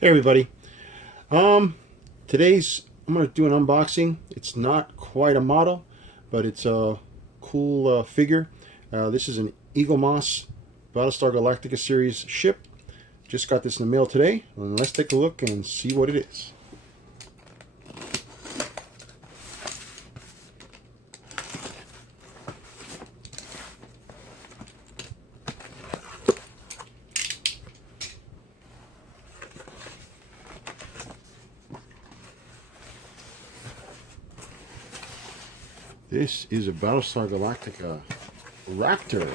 Hey everybody. Today's I'm going to do an unboxing. It's not quite a model, but it's a cool figure. This is an Eaglemoss Battlestar Galactica series ship. Just got this in the mail today. And let's take a look and see what it is. This is a Battlestar Galactica Raptor.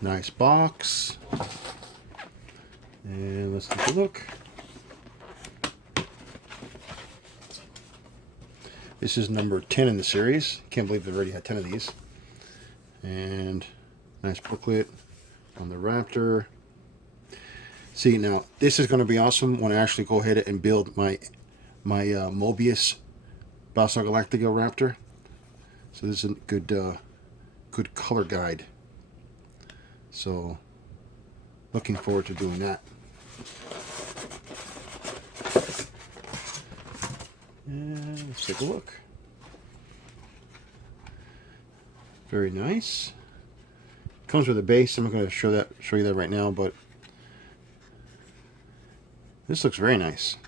Nice box. And let's take a look. This is number 10 in the series. Can't believe they've already had 10 of these. And nice booklet on the Raptor. See, now this is going to be awesome when I actually go ahead and build my moebius Battlestar Galactica Raptor. So this is a good color guide. So looking forward to doing that. And let's take a look. Very nice. Comes with a base. I'm not going to show you that right now, but this looks very nice.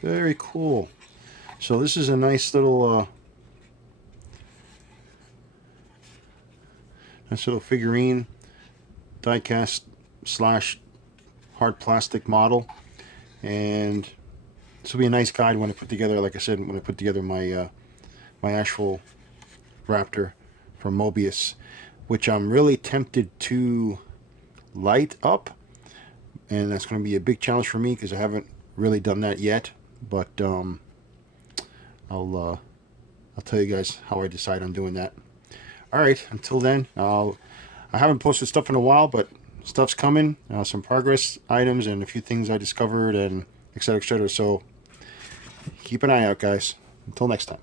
Very cool. So this is a nice little figurine, die-cast slash hard plastic model, and this will be a nice guide when I put together, like I said, when I put together my my actual Raptor from Moebius, which I'm really tempted to light up, and that's going to be a big challenge for me because I haven't really done that yet. But I'll tell you guys how I decide on doing that. All right, until then, I haven't posted stuff in a while, but stuff's coming. Some progress items and a few things I discovered, and etc. etc. So keep an eye out, guys. Until next time.